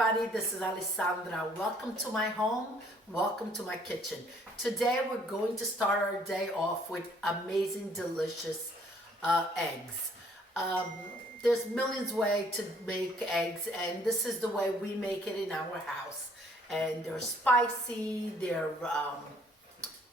everybody, this is Alessandra. Welcome to my home, welcome to my kitchen. Today we're going to start our day off with amazing, delicious eggs. There's millions ways to make eggs, and this is the way we make it in our house. And they're spicy, they're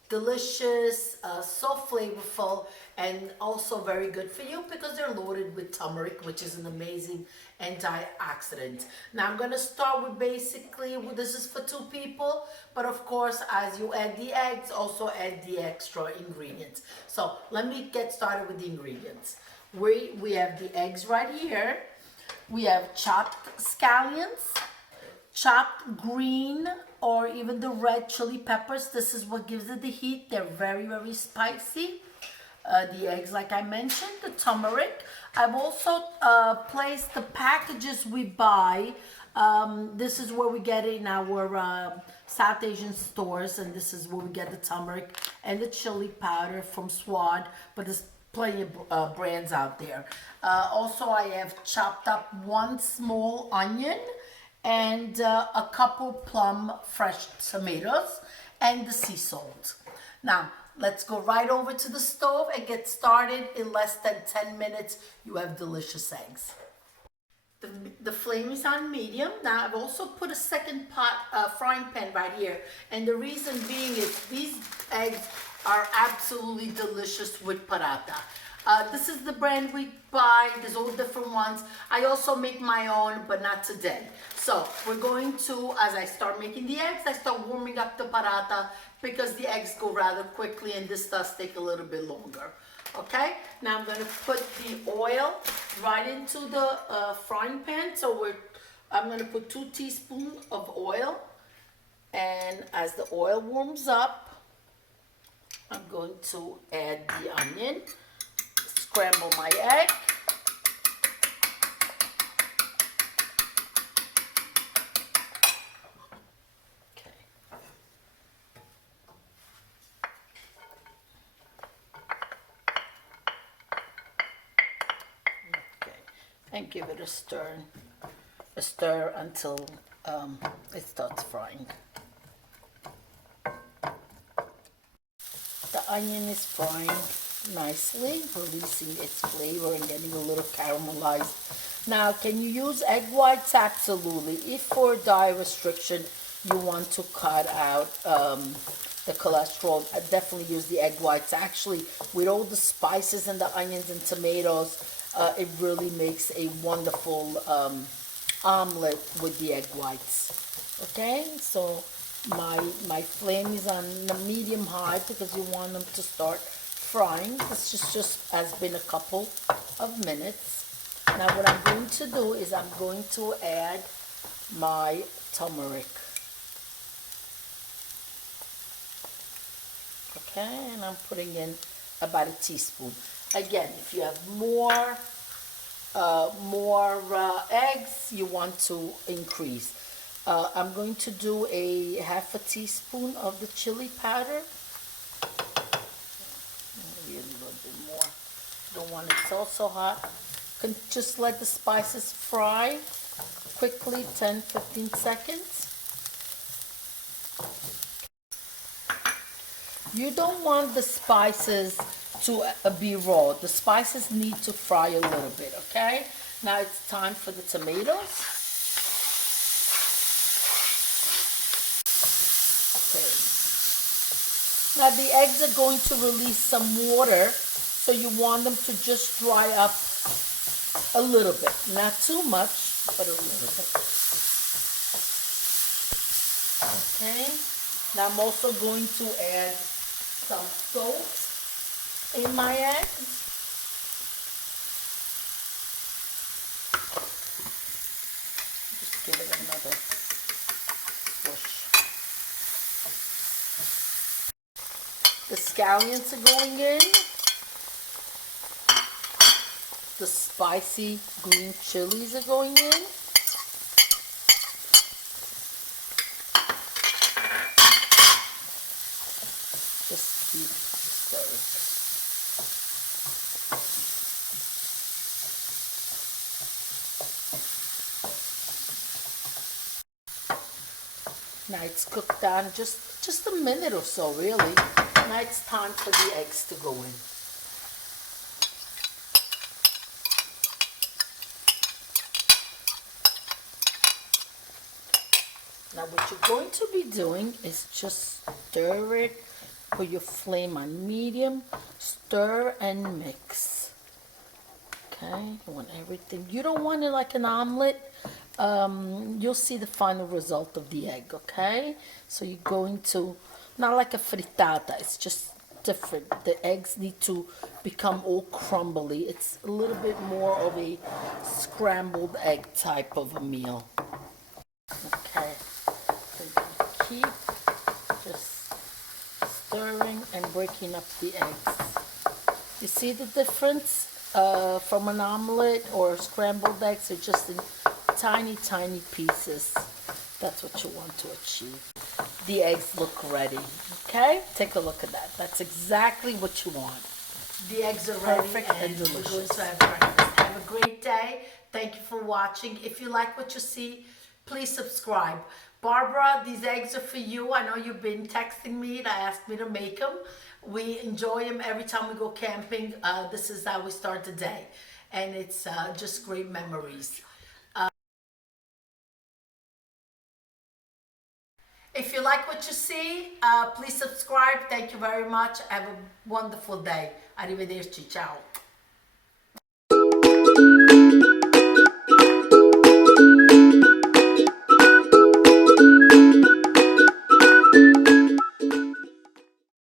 delicious, so flavorful, and also very good for you because they're loaded with turmeric, which is an amazing antioxidant. Now I'm going to start with this is for 2 people, but of course as you add the eggs, also add the extra ingredients. So let me get started with the ingredients. We have the eggs right here. We have chopped scallions, chopped green or even the red chili peppers. This is what gives it the heat. They're very, very spicy. The eggs, like I mentioned, the turmeric. I've also placed the packages we buy. This is where we get it in our South Asian stores, and this is where we get the turmeric and the chili powder from Swad, but there's plenty of brands out there. Also, I have chopped up 1 small onion and a couple plum fresh tomatoes and the sea salt. Now, let's go right over to the stove and get started. In less than 10 minutes, you have delicious eggs. The flame is on medium. Now, I've also put a second frying pan right here. And the reason being is these eggs are absolutely delicious with paratha. This is the brand we buy. There's all different ones. I also make my own, but not today. So we're going to, as I start making the eggs, I start warming up the paratha because the eggs go rather quickly and this does take a little bit longer. Okay, now I'm going to put the oil right into the frying pan. So I'm going to put 2 teaspoons of oil. And as the oil warms up, I'm going to add the onion. Scramble my egg. Okay. Okay. And give it a stir until it starts frying. The onion is frying nicely, releasing its flavor and getting a little caramelized. Now, can you use egg whites? Absolutely. If for diet restriction you want to cut out the cholesterol, I definitely use the egg whites. Actually, with all the spices and the onions and tomatoes, it really makes a wonderful omelet with the egg whites. Okay, so my flame is on the medium high because you want them to start frying. This just has been a couple of minutes. Now what I'm going to do is I'm going to add my turmeric. Okay, and I'm putting in about 1 teaspoon. Again, if you have more eggs, you want to increase. I'm going to do a 1/2 teaspoon of the chili powder. Maybe a little bit more. Don't want it so hot. You can just let the spices fry quickly, 10-15 seconds. You don't want the spices to be raw. The spices need to fry a little bit, okay? Now it's time for the tomatoes. Okay. Now the eggs are going to release some water, so you want them to just dry up a little bit. Not too much, but a little bit. Okay. Now I'm also going to add some salt in my eggs. Just give it another push. The scallions are going in. The spicy green chilies are going in. Just keep stirring. Now it's cooked down just a minute or so, really. Now it's time for the eggs to go in. Now what you're going to be doing is just stir it, put your flame on medium, stir and mix. Okay, you want everything. You don't want it like an omelet. You'll see the final result of the egg, okay? So you're going to, not like a frittata, it's just different. The eggs need to become all crumbly. It's a little bit more of a scrambled egg type of a meal. Okay, so you keep just stirring and breaking up the eggs. You see the difference from an omelet or scrambled eggs? They're just in tiny, tiny pieces. That's what you want to achieve. The eggs look ready. Okay? Take a look at that. That's exactly what you want. The eggs are ready. Perfect and delicious. We're going to have breakfast. Have a great day. Thank you for watching. If you like what you see, please subscribe. Barbara, these eggs are for you. I know you've been texting me to ask me to make them. We enjoy them every time we go camping. This is how we start the day. And it's just great memories. If you like what you see, please subscribe. Thank you very much. Have a wonderful day. Arrivederci. Ciao.